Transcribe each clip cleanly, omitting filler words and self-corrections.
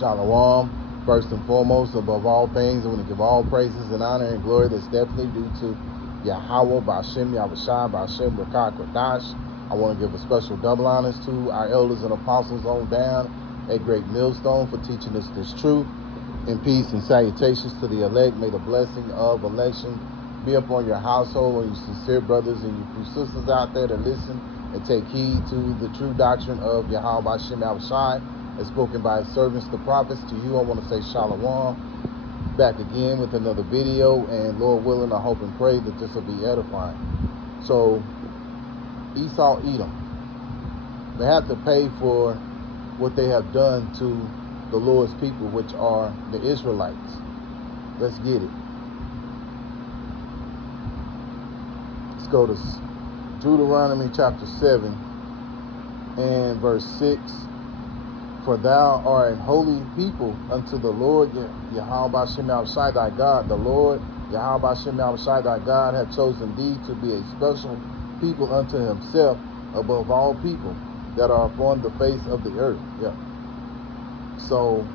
Shalom. First and foremost, above all things, I want to give all praises and honor and glory that's definitely due to Yahweh, Ba'ashem, Yahushua, Ba'ashem, Rakah, Kodash. I want to give a special double honors to our elders and apostles on down at Great Millstone for teaching us this truth. In peace and salutations to the elect. May the blessing of election be upon your household and your sincere brothers and your true sisters out there that listen and take heed to the true doctrine of Yahweh, Ba'ashem, Yahushua, as spoken by his servants, the prophets. To you, I want to say Shalom. Back again with another video, and Lord willing, I hope and pray that this will be edifying. So, Esau, Edom, they have to pay for what they have done to the Lord's people, which are the Israelites. Let's get it. Let's go to Deuteronomy chapter 7 and verse 6. For thou art an holy people unto the Lord Yahweh Ba'ashem Yahushua thy God. The Lord Yahweh Ba'ashem Yahushua thy God hath chosen thee to be a special people unto himself above all people that are upon the face of the earth. Yeah. So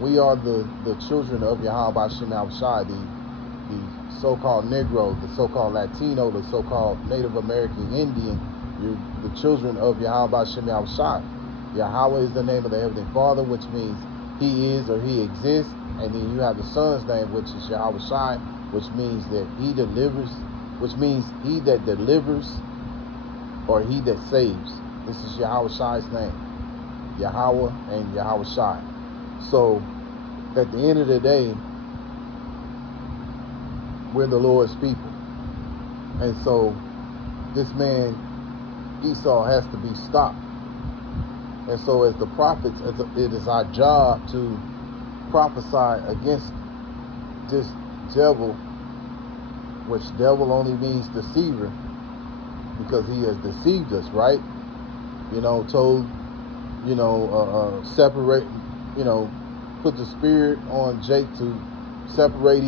we are the children of Yahweh Ba'ashem Yahushua, the so-called Negro, the so-called Latino, the so-called Native American Indian. You're the children of Yahweh Ba'ashem Yahushua. Yahweh is the name of the Heavenly Father, which means he is or he exists. And then you have the Son's name, which is Yahushua, which means that he delivers, which means he that delivers or he that saves. This is Yahushua's name, Yahweh and Yahushua. So at the end of the day, we're the Lord's people. And so this man Esau has to be stopped. And so as the prophets, it is our job to prophesy against this devil, which devil only means deceiver, because he has deceived us, right? Told, separate, put the spirit on Jake to separate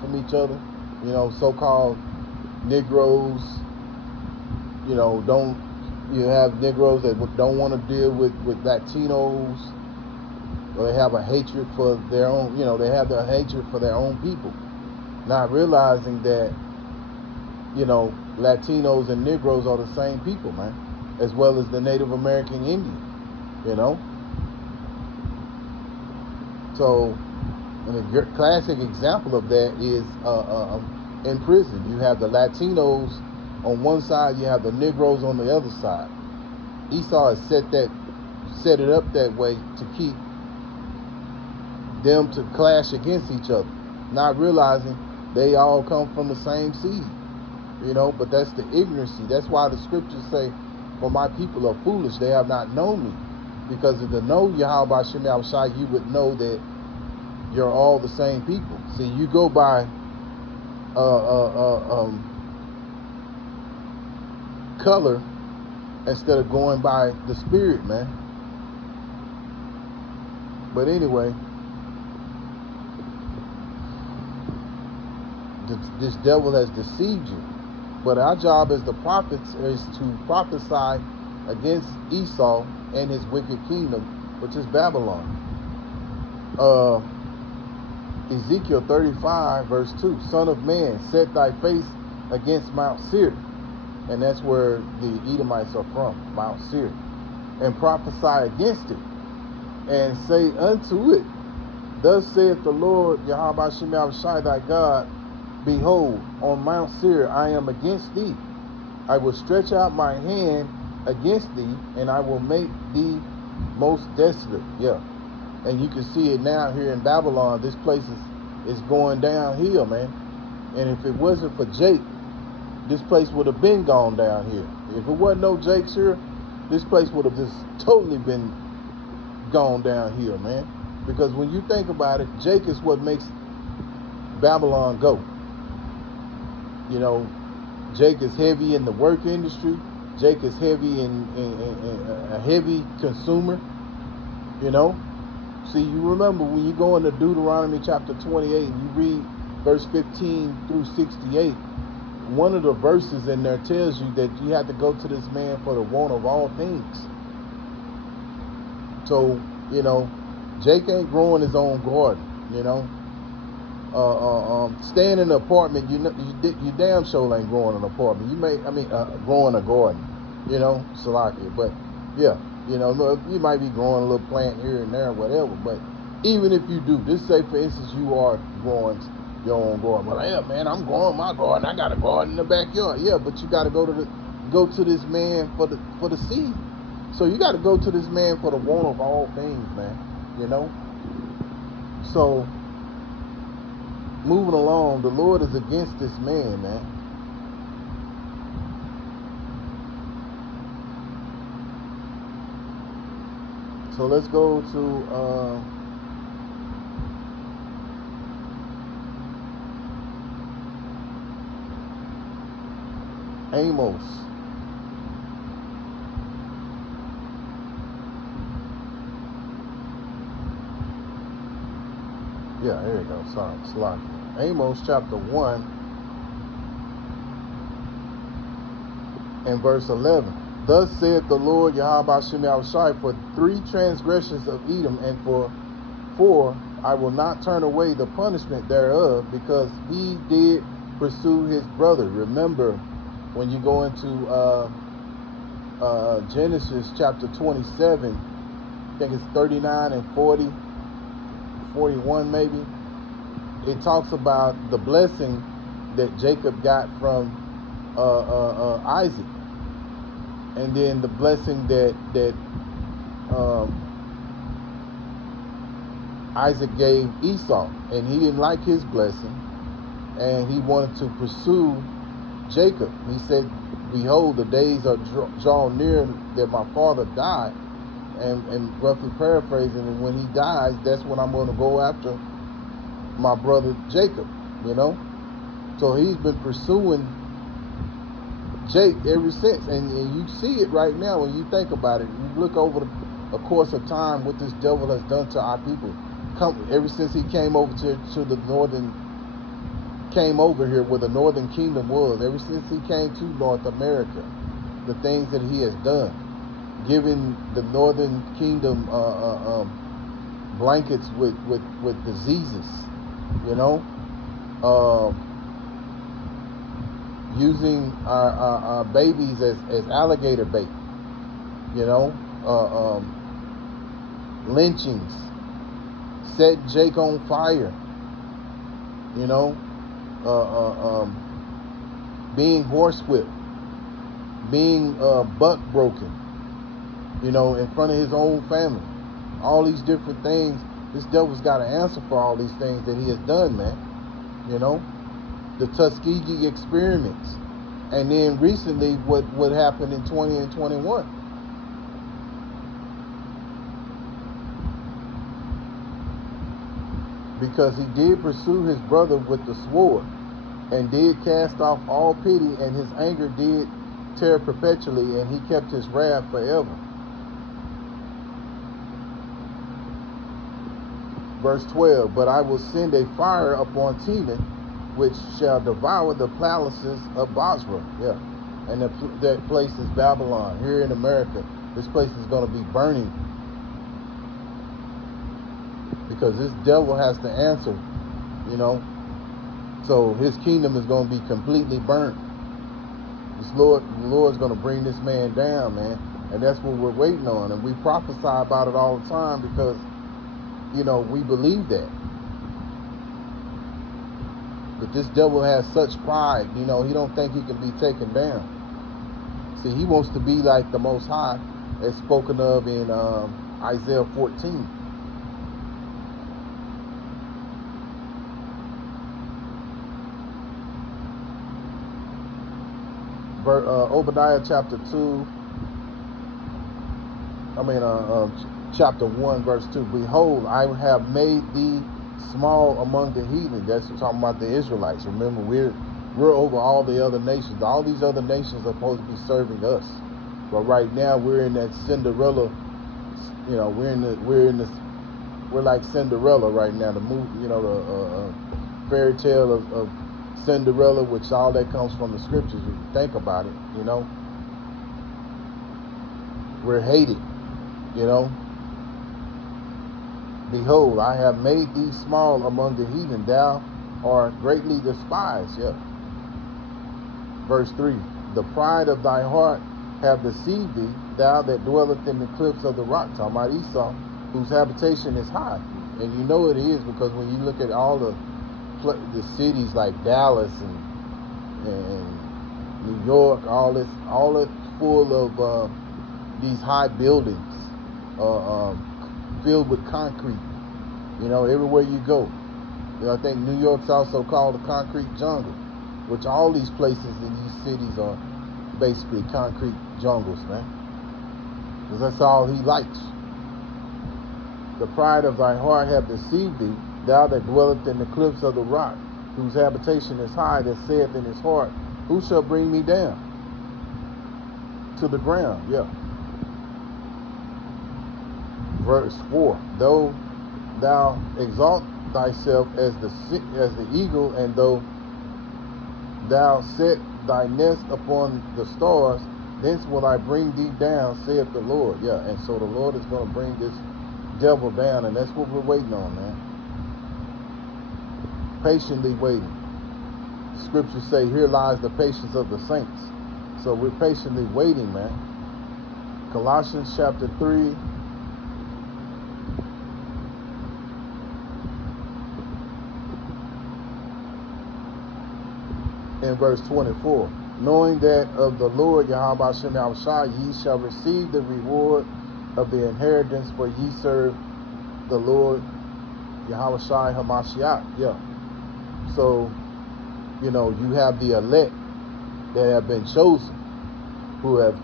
from each other, so-called Negroes, you have Negroes that don't want to deal with Latinos, or they have a hatred for their own, they have their hatred for their own people, not realizing that, Latinos and Negroes are the same people, man, as well as the Native American Indian, So, and a classic example of that is in prison. You have the Latinos on one side, you have the Negroes on the other side. Esau has set it up that way to keep them to clash against each other, not realizing they all come from the same seed, but that's the ignorancy. That's why the scriptures say, for my people are foolish, they have not known me. Because if to know Yahweh Ba'ashem Yahushua, you would know that you're all the same people. See, you go by color instead of going by the spirit, man. But anyway, this devil has deceived you. But our job as the prophets is to prophesy against Esau and his wicked kingdom, which is Babylon. Ezekiel 35 verse 2, Son of man, set thy face against Mount Seir. And that's where the Edomites are from, Mount Seir. And prophesy against it, and say unto it, Thus saith the Lord Yahweh Ba'ashem Yahushua thy God, Behold, on Mount Seir I am against thee. I will stretch out my hand against thee, and I will make thee most desolate. Yeah. And you can see it now here in Babylon. This place is going downhill, man. And if it wasn't for Jake, this place would have been gone down here. If it wasn't no Jakes here, this place would have just totally been gone down here, man. Because when you think about it, Jake is what makes Babylon go. Jake is heavy in the work industry. Jake is heavy in a heavy consumer. See, you remember when you go into Deuteronomy chapter 28 and you read verse 15 through 68, one of the verses in there tells you that you have to go to this man for the want of all things. So You know, Jake ain't growing his own garden. You know, staying in an apartment, you damn sure ain't growing an apartment. Growing a garden. You know, Salakia. But yeah, you know, you might be growing a little plant here and there, whatever. But even if you do, just say for instance you are growing your own garden. Well, yeah, man, I'm growing my garden. I got a garden in the backyard. Yeah, but you got to go to this man for the seed. So you got to go to this man for the want of all things, man. You know. So moving along, the Lord is against this man, man. So let's go to Amos. Yeah, here you go. Sorry, Slocky. Amos chapter 1 and verse 11. Thus saith the Lord Yahweh Shem Yahushai, for 3 transgressions of Edom, and for 4 I will not turn away the punishment thereof, because he did pursue his brother. Remember, when you go into Genesis chapter 27, I think it's 39 and 40, 41 maybe, it talks about the blessing that Jacob got from Isaac, and then the blessing that Isaac gave Esau, and he didn't like his blessing, and he wanted to pursue Jacob. He said, behold, the days are drawn near that my father died, and roughly paraphrasing, and when he dies, that's when I'm going to go after my brother Jacob, you know. So he's been pursuing Jake ever since, and you see it right now when you think about it. You look over the course of time, what this devil has done to our people. Ever since he came over to the northern, came over here where the northern kingdom was, ever since he came to North America, the things that he has done, giving the northern kingdom blankets with diseases, you know, using our babies as alligator bait, you know, lynchings, setting Jake on fire, you know, being horsewhipped, being buck broken, you know, in front of his own family. All these different things. This devil's got an answer for all these things that he has done, man. You know, the Tuskegee experiments, and then recently what happened in 20 and 21. Because he did pursue his brother with the sword, and did cast off all pity, and his anger did tear perpetually, and he kept his wrath forever. Verse 12, but I will send a fire upon Teman, which shall devour the palaces of Basra. Yeah, and that place is Babylon. Here in America, this place is going to be burning, because this devil has to answer, you know. So his kingdom is going to be completely burnt. The Lord's going to bring this man down, man, and that's what we're waiting on. And we prophesy about it all the time because, you know, we believe that. But this devil has such pride, you know, he don't think he can be taken down. See, he wants to be like the Most High, as spoken of in Isaiah 14. Obadiah chapter 2, chapter 1, verse 2. Behold, I have made thee small among the heathen. That's talking about the Israelites. Remember, we're over all the other nations. All these other nations are supposed to be serving us, but right now we're in that Cinderella. You know, we're like Cinderella right now. The movie, you know, the fairy tale of Cinderella, which all that comes from the scriptures. If you think about it, you know, we're hated, you know. Behold, I have made thee small among the heathen. Thou art greatly despised. Yeah. Verse 3. The pride of thy heart have deceived thee, thou that dwelleth in the cliffs of the rock. Talking about Esau, whose habitation is high. And you know it is, because when you look at all the cities like Dallas and New York, all it's full of these high buildings, filled with concrete. You know, everywhere you go. You know, I think New York's also called the concrete jungle, which all these places in these cities are basically concrete jungles, man. Because that's all he likes. The pride of thy heart hath deceived thee, thou that dwelleth in the cliffs of the rock, whose habitation is high, that saith in his heart, who shall bring me down to the ground? Yeah. Verse 4. Though thou exalt thyself as the eagle, and though thou set thy nest upon the stars, thence will I bring thee down, saith the Lord. Yeah, and so the Lord is going to bring this devil down, and that's what we're waiting on, man. Patiently waiting. Scriptures say, here lies the patience of the saints. So we're patiently waiting, man. Colossians chapter 3. In verse 24, knowing that of the Lord Yahweh Shem Yahushua ye shall receive the reward of the inheritance, for ye serve the Lord Yahweh Hamashiach. Yeah. So, you know, you have the elect that have been chosen, who have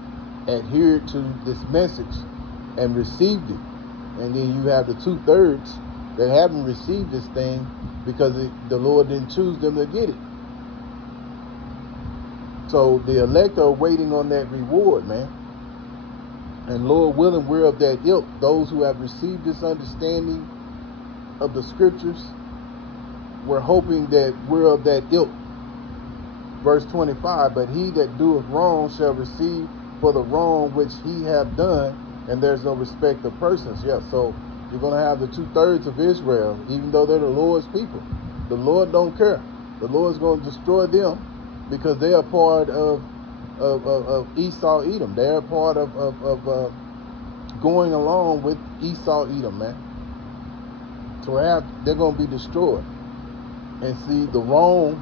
adhered to this message and received it. And then you have the 2/3 that haven't received this thing because the Lord didn't choose them to get it. So the elect are waiting on that reward, man. And Lord willing, we're of that ilk. Those who have received this understanding of the scriptures, we're hoping that we're of that ilk. Verse 25, but he that doeth wrong shall receive for the wrong which he hath done, and there's no respect of persons. Yeah, so you're going to have the 2/3 of Israel, even though they're the Lord's people. The Lord don't care. The Lord's going to destroy them, because they are part of Esau, Edom. They're part of going along with Esau, Edom, man. So they're going to be destroyed. And see, the wrong,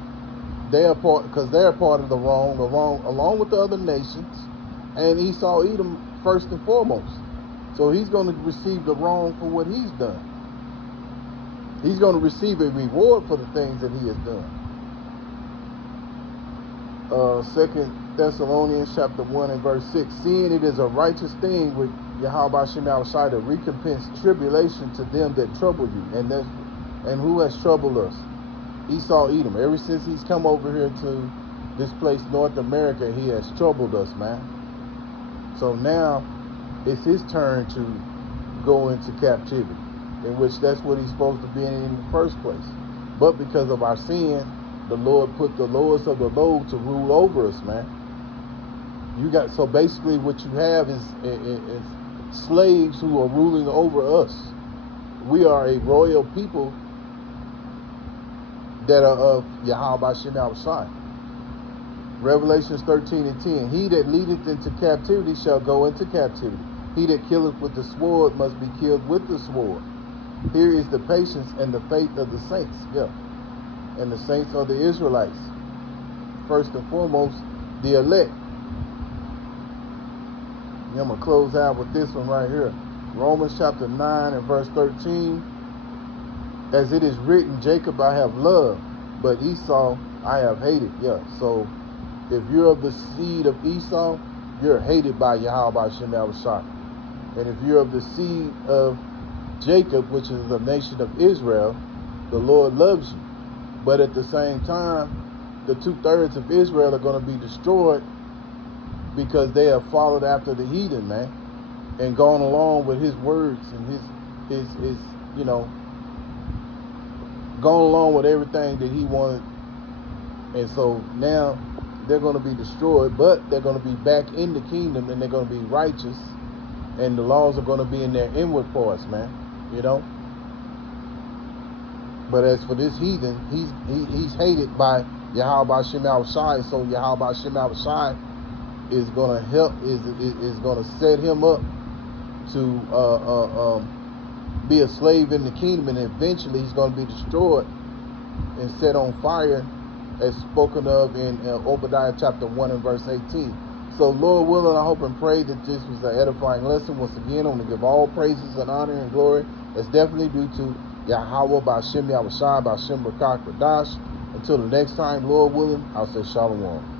because they're part of the wrong along with the other nations, and Esau, Edom first and foremost. So he's going to receive the wrong for what he's done. He's going to receive a reward for the things that he has done. 2 Thessalonians chapter 1 and verse 6, seeing it is a righteous thing with Yahweh Shem Yahushua to recompense tribulation to them that trouble you. And who has troubled us? Esau, Edom. Ever since he's come over here to this place, North America, he has troubled us, man. So now it's his turn to go into captivity, in which that's what he's supposed to be in the first place. But because of our sin, the Lord put the lowest of the low to rule over us, man. So basically what you have is slaves who are ruling over us. We are a royal people that are of Yahweh Shem Yahushua. Revelations 13 and 10. He that leadeth into captivity shall go into captivity. He that killeth with the sword must be killed with the sword. Here is the patience and the faith of the saints. Yeah. And the saints are the Israelites. First and foremost, the elect. And I'm going to close out with this one right here. Romans chapter 9 and verse 13. As it is written, Jacob I have loved, but Esau I have hated. Yeah, so if you're of the seed of Esau, you're hated by Yahweh Shem Yahushua. And if you're of the seed of Jacob, which is the nation of Israel, the Lord loves you. But at the same time, the 2/3 of Israel are going to be destroyed because they have followed after the heathen, man, and gone along with his words and his you know, gone along with everything that he wanted. And so now they're going to be destroyed, but they're going to be back in the kingdom, and they're going to be righteous, and the laws are going to be in their inward parts, man, you know. But as for this heathen, he's hated by Yahweh Shem Shai. So Yahweh Shem Shai is gonna help, is gonna set him up to be a slave in the kingdom, and eventually he's gonna be destroyed and set on fire, as spoken of in Obadiah chapter 1 and verse 18. So Lord willing, I hope and pray that this was an edifying lesson. Once again, I want to give all praises and honor and glory. That's definitely due to Yahweh B'Shem Yahushua B'Shem Rakak Radash. Until the next time, Lord willing, I'll say Shalom.